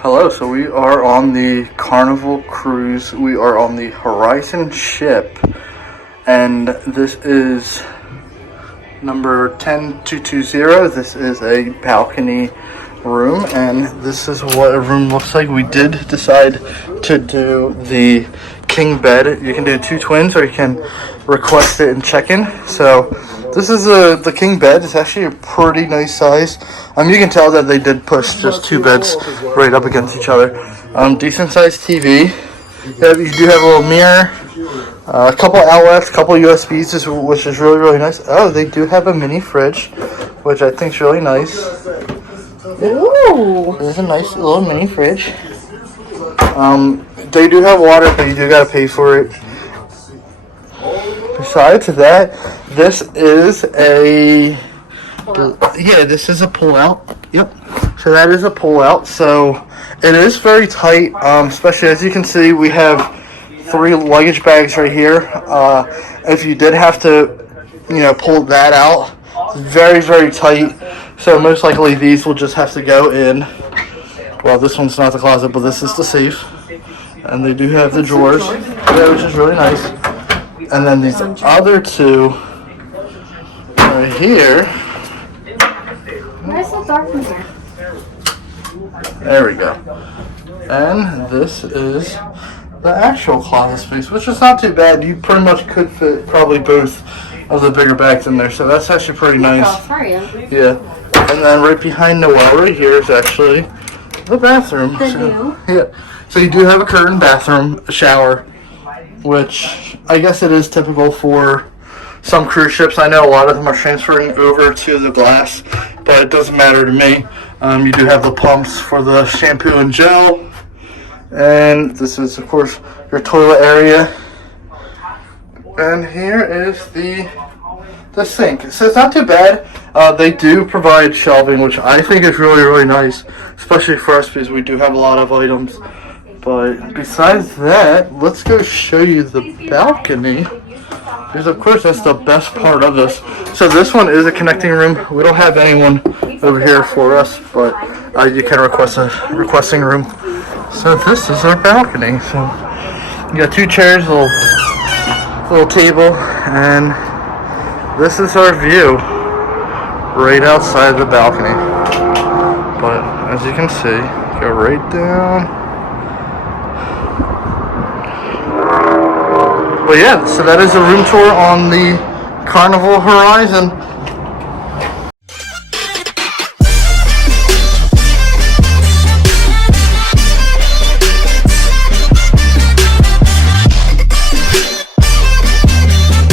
Hello, so we are on the Carnival cruise. We are on the Horizon ship, and this is number 10220. This is a balcony room, and this is what a room looks like. We did decide to do the king bed. You can do two twins, or you can request it and check in. So this is the king bed. It's actually a pretty nice size. You can tell that they did push just two beds right up against each other. Decent sized TV. You do have a little mirror, a couple outlets, a couple USBs, which is really nice. Oh, they do have a mini fridge, which I think is really nice. Ooh. There's a nice little mini fridge. They do have water, but you do gotta pay for it. Besides that, this is a pull-out. Yep. So that is a pull-out. So it is very tight, especially as you can see, we have 3 luggage bags right here. If you did have to, pull that out, it's very tight. So most likely these will just have to go in. Well, this one's not the closet, but this is the safe. And they do have the drawers, which is really nice. And then these other two right here. Why is it so dark in here? There we go. And this is the actual closet space, which is not too bad. You pretty much could fit probably both of the bigger bags in there, so that's actually pretty nice. Yeah. And then right behind Noelle right here is actually the bathroom. So you do have a curtain bathroom, a shower, which I guess it is typical for some cruise ships. I know a lot of them are transferring over to the glass, but it doesn't matter to me. You do have the pumps for the shampoo and gel, and this is of course your toilet area. And here is the sink. So it's not too bad. They do provide shelving, which I think is really nice, especially for us because we do have a lot of items. But besides that, let's go show you the balcony, because of course that's the best part of this. So this one is a connecting room. We don't have anyone over here for us, but you can request a requesting room. So this is our balcony. So you got 2 chairs, a little table, and this is our view right outside the balcony. But as you can see, go right down. But yeah, so that is a room tour on the Carnival Horizon.